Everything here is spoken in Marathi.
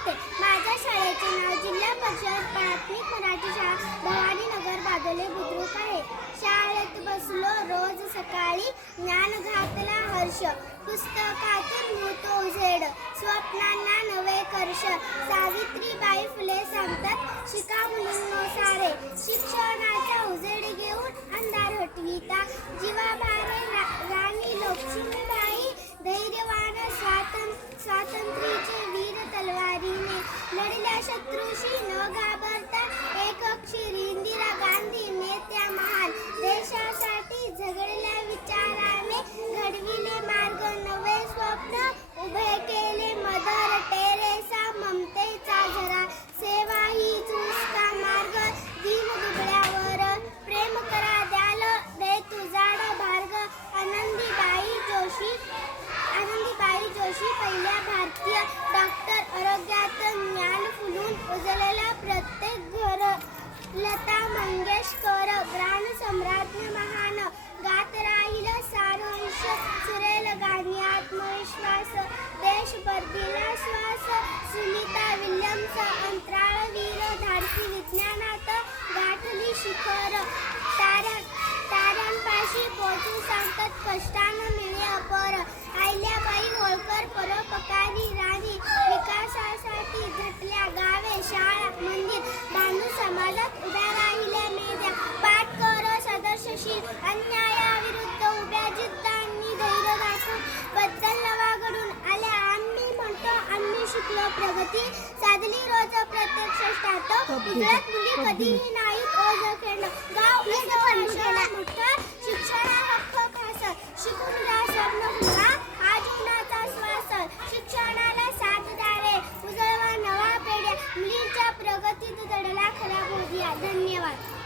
बघते. माझ्या शाळेचे नाव जिल्हा परिषद प्राथमिक मराठी शाळा भवानीनगर बादोले बुद्रुक आहे. शाळेत बसलो रोज सकाळी, ज्ञान घातला हर्ष. पुस्तकातून मूत उजेड, स्वप्नांना नवे कर्ष. सावित्रीबाई फुले सांगतात, शिका मुलींनो सारे. शिक्षणाचा उजेड घेऊन अंधार हटविता. जीवाभारे राणी लक्ष्मीबाई धैर्यवान स्वातंत्र्याचे वीर तलवारीने लढल्या. शत्रूशी न घाबरता एक अक्षर इंदिरा गांधी नेत्या महान. देशासाठी झगडल्या विचाराने घडविले मार्ग. नवे स्वप्न उभे केले मदर टेरेसा ममतेचा झरा. सेवा हीच उसका मार्ग, दीन दुबळ्यावर प्रेम करा द्याल दे तुझाड भार्ग. आनंदीबाई जोशी पहिल्या भारतीय डॉक्टर. आरोग्यात ज्ञान फुलून उजळला प्रत्येक घर. लता मंगेशकर प्राण सम्राज्ञ महान. गात राहील सारांश सुरेल गाणी आत्मविश्वास. देश दिला श्वास. सुनीता विल्यम्स अंतराळवीर. धाडसी विज्ञानात गाठली शिखर. ताऱ्यांपाशी पोचू सांगतात, कष्टानं मिळे अपर. अहिल्याबाई होळकर परोपकारी राणी. विकासासाठी झटल्या गावे शाळा मंदिर. बांधून समाजात उभ्या राहिल्या मेद्या. पाठ कर सदर्शशील अन्यायाविरुद्ध उभ्या जिद्दांनी धैर्य दाखवून बदल नवा घडून आल्या. आम्ही म्हणतो आम्ही शिकलो प्रगती साधली रोज प्रत्यक्ष स्टार्ट. उजळत मुली कधीही नाहीत ओझ खेळणं. गाव मोठा शिक्षणा हक्क खास. शिकून द्या स्वप्न पुन्हा हा जीवनाचा श्वास. शिक्षणाला साथ द्यावे उजळवा नवा पेढ्या. मुलींच्या प्रगतीत दडला खरा बोधिया. धन्यवाद.